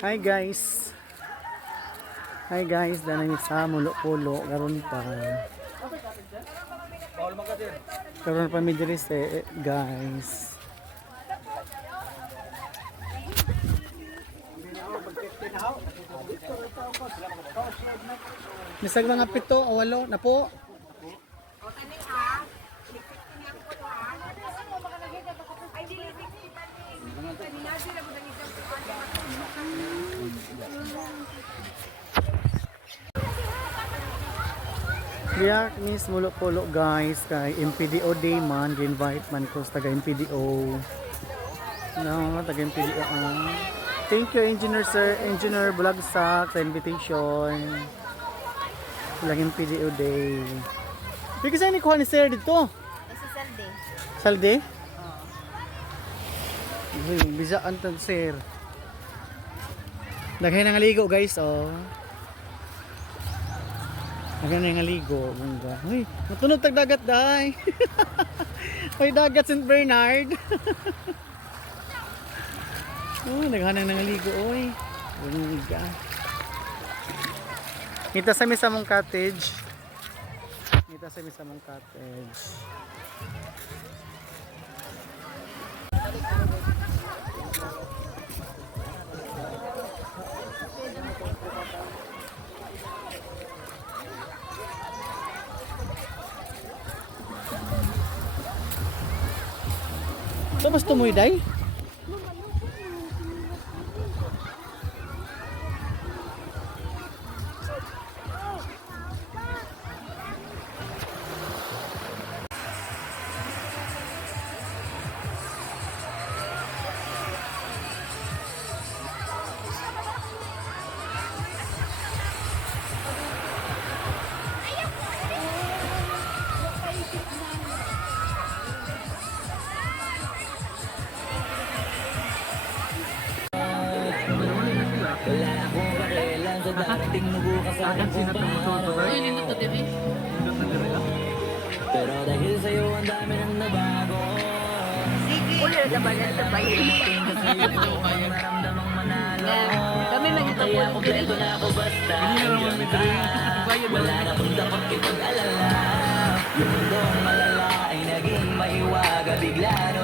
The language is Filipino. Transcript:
Hi guys. Hi guys, danay sa Mulo-Pulo karon pa. Karon pa mi diri guys. Misag mga 7 o 8 na po. Diyak Miss Mulo-Pulo guys kay MPDO day man, invite man ko sa taga MPDO. No, taga MPDO. Thank you Engineer Sir, Engineer Bulagsak sa invitation. Ilang MPDO day. Bigyan saan ni kuha ni Sir dito? Sa Salde. Salde? Uy, bisaan to Sir. Daghay nang aligo guys, oh. Daghay nang aligo, bungga. Uy, matunog tag dagat dahay. May dagat St. Bernard. Oh, daghay nang aligo, oy. Bungga. Kita sa misamong cottage. Kita sa misamong cottage. So mas tumoy day? Akan sino tumututo ba? Ay, nindot na diri. Nindot na diri lang. Pero dahil sa'yo ang dami nang nabago. Sige. Ulit na ba yan sa bayan? Naramdamang manalo. Kami magkita po. Kaya kompleto na ako basta. Hindi na naman may diri. Wala na kong dapat ipag-alala. Yung mundong malala ay naging mahiwaga bigla no.